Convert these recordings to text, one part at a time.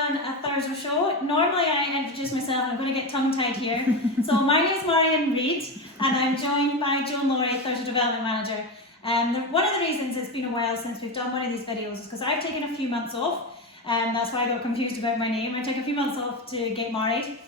done a Thurso show. Normally I introduce myself and I'm going to get tongue-tied here. So my name is Marion Reid and I'm joined by Joan Thurso Development Manager. One of the reasons it's been a while since we've done one of these videos is because I've taken a few months off. That's why I got confused about my name. I took a few months off to get married.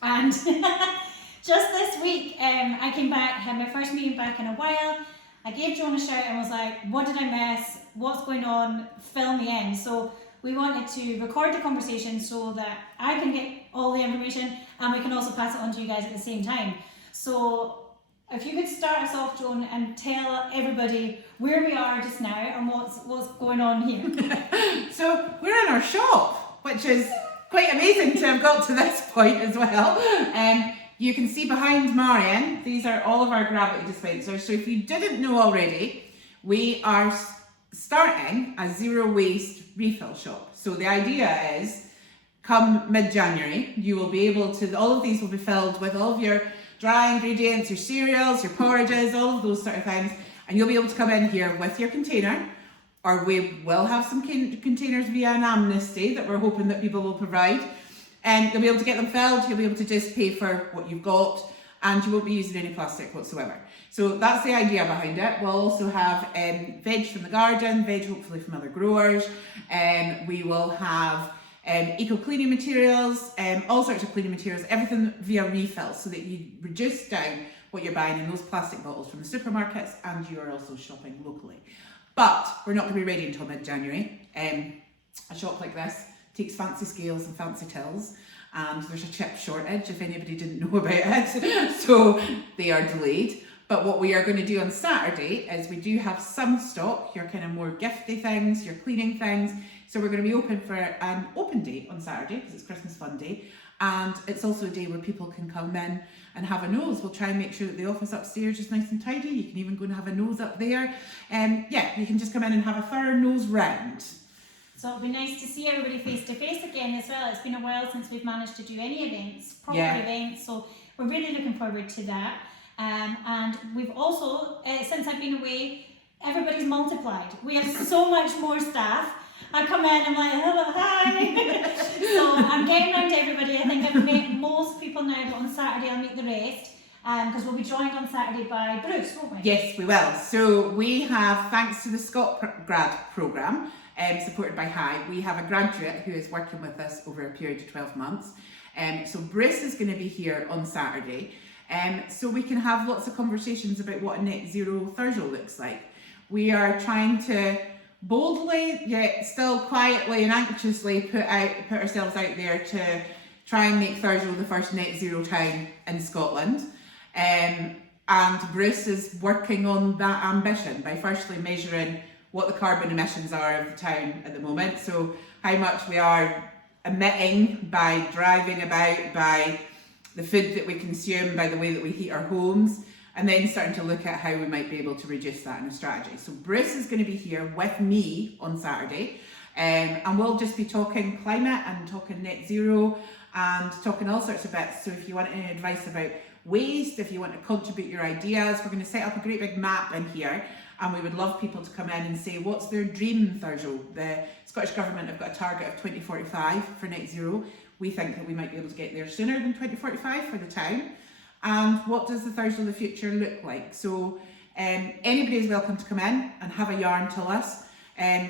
And just this week I came back, had my first meeting back in a while. I gave Joan a shout and was like, what did I miss? What's going on? Fill me in. So we wanted to record the conversation so that I can get all the information and we can also pass it on to you guys at the same time. So if you could start us off, Joan, and tell everybody where we are just now and what's going on here. So we're in our shop, which is quite amazing to have got to this point as well. You can see behind Marion, these are all of our gravity dispensers. So if you didn't know already, we are starting a zero waste refill shop. So the idea is, come mid-January, you will be able to, all of these will be filled with all of your dry ingredients, your cereals, your porridges, all of those sort of things. And you'll be able to come in here with your container, or we will have some containers via an amnesty that we're hoping that people will provide. And you'll be able to get them filled, you'll be able to just pay for what you've got, and you won't be using any plastic whatsoever. So that's the idea behind it. We'll also have veg from the garden, veg hopefully from other growers. We will have eco cleaning materials, all sorts of cleaning materials, everything via refill so that you reduce down what you're buying in those plastic bottles from the supermarkets, and you are also shopping locally. But we're not going to be ready until mid-January. A shop like this takes fancy scales and fancy tills, and there's a chip shortage if anybody didn't know about it, so they are delayed. But what we are going to do on Saturday is we do have some stock, your kind of more gifty things, your cleaning things. So we're going to be open for an open day on Saturday because it's Christmas Fun Day, and it's also a day where people can come in and have a nose. We'll try and make sure that the office upstairs is nice and tidy. You can even go and have a nose up there. Yeah, you can just come in and have a thorough nose round. So it'll be nice to see everybody face to face again as well. It's been a while since we've managed to do any events, proper events, so we're really looking forward to that. And we've also, since I've been away, everybody's multiplied. We have so much more staff. I come in, I'm like, hello, hi. So I'm getting around to everybody. I think I've met most people now, but on Saturday I'll meet the rest. Because we'll be joined on Saturday by Bruce, won't we? Yes, we will. So we have, thanks to the Scott grad programme, supported by HI, we have a graduate who is working with us over a period of 12 months. So Bruce is going to be here on Saturday. So we can have lots of conversations about what a net zero Thurso looks like. We are trying to boldly, yet still quietly and anxiously put ourselves out there to try and make Thurso the first net zero town in Scotland. And Bruce is working on that ambition by firstly measuring what the carbon emissions are of the town at the moment. So how much we are emitting by driving about, by the food that we consume, by the way that we heat our homes, and then starting to look at how we might be able to reduce that in a strategy. So Bruce is going to be here with me on Saturday, and we'll just be talking climate and talking net zero and talking all sorts of bits. So if you want any advice about waste, if you want to contribute your ideas, we're going to set up a great big map in here, and we would love people to come in and say what's their dream Thurso. The Scottish Government have got a target of 2045 for net zero. We think that we might be able to get there sooner than 2045 for the town. And what does the Thurso of the future look like? So anybody is welcome to come in and have a yarn to us.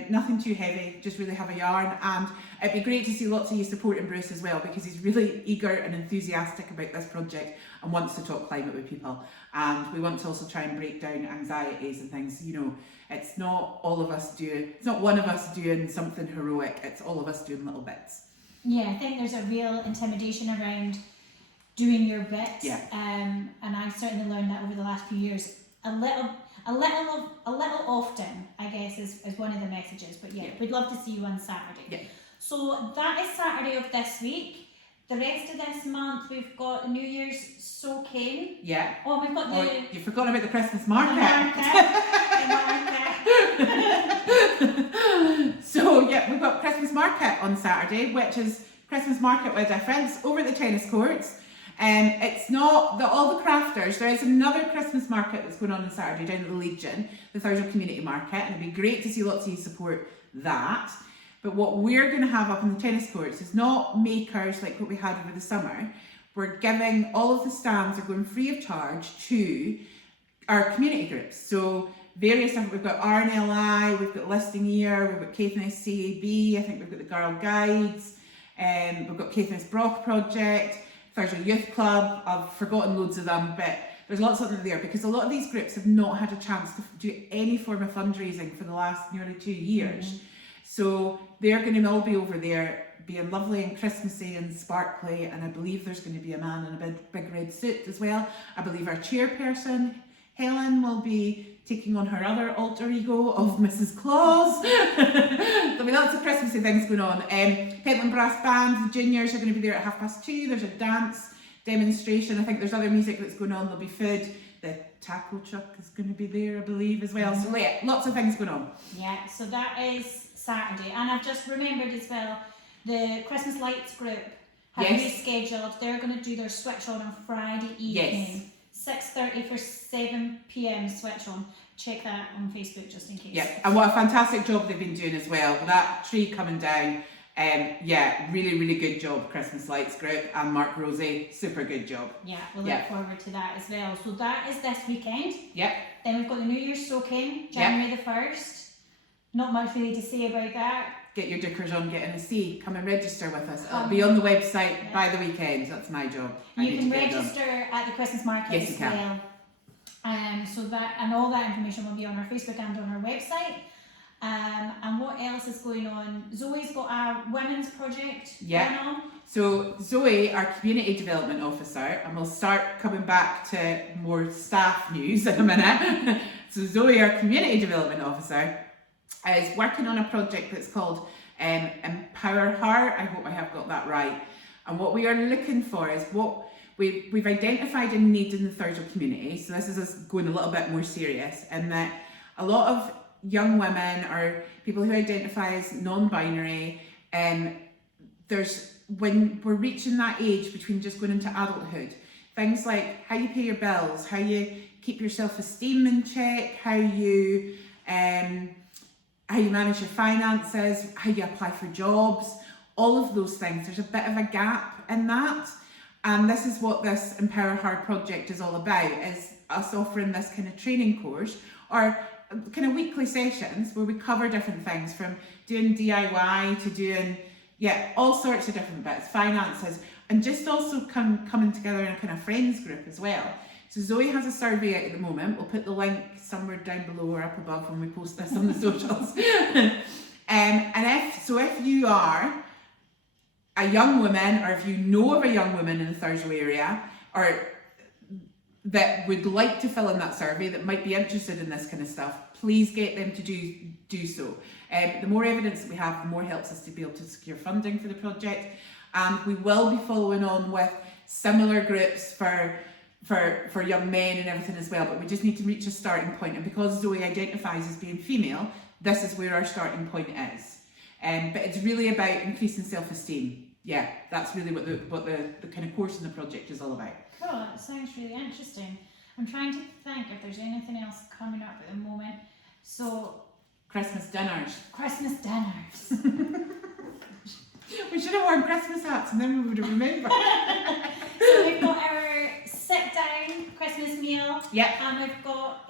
Nothing too heavy, just really have a yarn. And it'd be great to see lots of you supporting Bruce as well, because he's really eager and enthusiastic about this project and wants to talk climate with people. And we want to also try and break down anxieties and things. You know, it's not all of us it's not one of us doing something heroic, it's all of us doing little bits. Yeah, I think there's a real intimidation around doing your bit. Yeah. And I've certainly learned that over the last few years. A little often, I guess, is one of the messages. But yeah, we'd love to see you on Saturday. Yeah. So that is Saturday of this week. The rest of this month, we've got New Year's soak-in. Yeah. Oh, we've got you've forgotten about the Christmas market. So yeah, we've got Christmas market on Saturday, which is Christmas market with a difference over at the tennis courts. It's not all the crafters. There is another Christmas market that's going on Saturday down at the Legion, the Thurso Community Market, and it'd be great to see lots of you support that. But what we're going to have up on the tennis courts is not makers like what we had over the summer. We're giving all of the stands are going free of charge to our community groups. So various stuff, we've got RNLI, we've got Listing Year, we've got Caithness CAB, I think we've got the Girl Guides, we've got Caithness Brock Project, Thurso Youth Club. I've forgotten loads of them, but there's lots of them there because a lot of these groups have not had a chance to do any form of fundraising for the last nearly 2 years. Mm-hmm. So they're going to all be over there being lovely and Christmassy and sparkly, and I believe there's going to be a man in a big red suit as well. I believe our chairperson, Helen, will be taking on her other alter ego of Mrs. Claus. There'll be lots of Christmassy things going on. Pentland Brass Band, the juniors are going to be there at 2:30. There's a dance demonstration. I think there's other music that's going on. There'll be food. The taco truck is going to be there, I believe, as well. So yeah, lots of things going on. Yeah, so that is Saturday. And I've just remembered as well, the Christmas Lights group have rescheduled. They're going to do their switch on Friday evening. 6:30 for 7 p.m. switch on. Check that on Facebook just in case. Yeah, and what a fantastic job they've been doing as well. That tree coming down, really, really good job, Christmas Lights group, and Mark Rosie, super good job. Yeah, we'll look forward to that as well. So that is this weekend. Yep. Then we've got the New Year's soak-in, January the 1st. Not much really to say about that. Get your dickers on, get in a C, come and register with us. It'll be on the website by the weekend. That's my job. You can register at the Christmas market as well. So that and all that information will be on our Facebook and on our website. And what else is going on? Zoe's got a women's project going on. So Zoe, our community development officer, and we'll start coming back to more staff news in a minute. So Zoe, our community development officer, is working on a project that's called Empower Her. I hope I have got that right. And what we are looking for is what we've identified a need in the Thurso community. So this is us going a little bit more serious, in that a lot of young women or people who identify as non-binary, when we're reaching that age between just going into adulthood, things like how you pay your bills, how you keep your self-esteem in check, how you manage your finances, how you apply for jobs, all of those things. There's a bit of a gap in that. And this is what this Empower Her project is all about, is us offering this kind of training course or kind of weekly sessions where we cover different things, from doing DIY to doing, all sorts of different bits, finances, and just also coming together in a kind of friends group as well. So Zoe has a survey out at the moment. We'll put the link somewhere down below or up above when we post this on the socials. And if you are a young woman, or if you know of a young woman in the Thurso area, or that would like to fill in that survey, that might be interested in this kind of stuff, please get them to do so. The more evidence that we have, the more helps us to be able to secure funding for the project. And we will be following on with similar groups for young men and everything as well, but we just need to reach a starting point. And because Zoe identifies as being female, this is where our starting point is. But it's really about increasing self-esteem. Yeah, that's really what the kind of course in the project is all about. Cool, that sounds really interesting. I'm trying to think if there's anything else coming up at the moment. So, Christmas dinners. Christmas dinners. We should have worn Christmas hats and then we would have remembered. So we've got our sit-down Christmas meal. Yep. And we've got,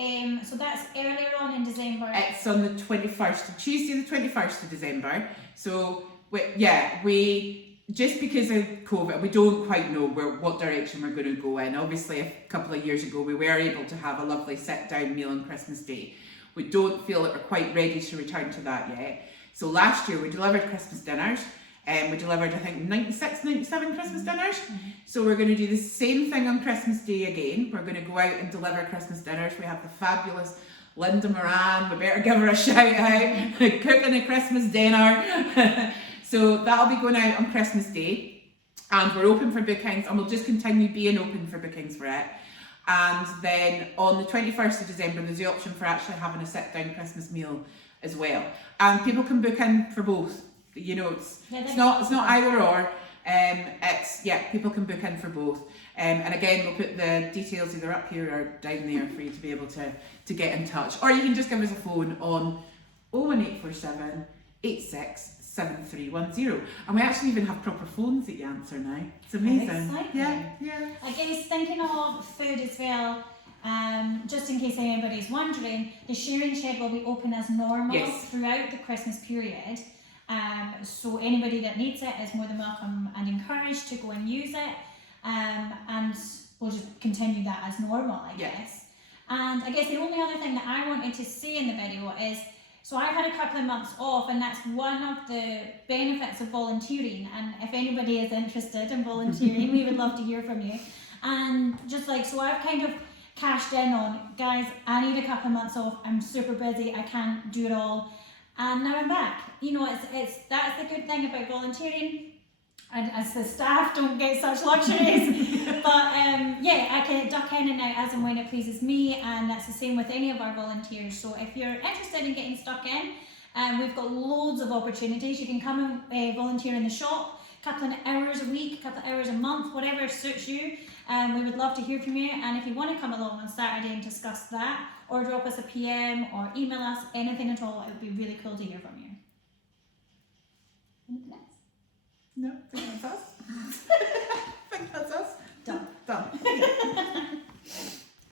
so that's earlier on in December. It's on the 21st, Tuesday the 21st of December. So, we just because of COVID, we don't quite know what direction we're going to go in. Obviously, a couple of years ago, we were able to have a lovely sit-down meal on Christmas Day. We don't feel that we're quite ready to return to that yet. So last year, we delivered Christmas dinners. We delivered, I think, 96, 97 Christmas dinners. Mm-hmm. So we're going to do the same thing on Christmas Day again. We're going to go out and deliver Christmas dinners. We have the fabulous Linda Moran. We better give her a shout out. Cooking a Christmas dinner. So that'll be going out on Christmas Day. And we're open for bookings, and we'll just continue being open for bookings for it. And then on the 21st of December, there's the option for actually having a sit-down Christmas meal as well. And people can book in for both. You know, it's not either or. People can book in for both. And again, we'll put the details either up here or down there for you to be able to get in touch. Or you can just give us a phone on 01847 86 7310. And we actually even have proper phones that you answer now. It's amazing. Exciting. Yeah. I guess thinking of food as well, just in case anybody's wondering, the sharing shed will be open as normal throughout the Christmas period. So anybody that needs it is more than welcome and encouraged to go and use it. And we'll just continue that as normal, I guess. And I guess the only other thing that I wanted to say in the video is, so I've had a couple of months off, and that's one of the benefits of volunteering. And if anybody is interested in volunteering, we would love to hear from you. And just like, so I've kind of cashed in on, guys, I need a couple of months off. I'm super busy. I can't do it all. And now I'm back. You know, that's the good thing about volunteering. And as the staff don't get such luxuries, but yeah, I can duck in and out as and when it pleases me, and that's the same with any of our volunteers. So if you're interested in getting stuck in, we've got loads of opportunities. You can come and volunteer in the shop, a couple of hours a week, a couple of hours a month, whatever suits you. We would love to hear from you, and if you want to come along on Saturday and discuss that, or drop us a PM or email us, anything at all, it would be really cool to hear from you. Anything else? No, I think that's us.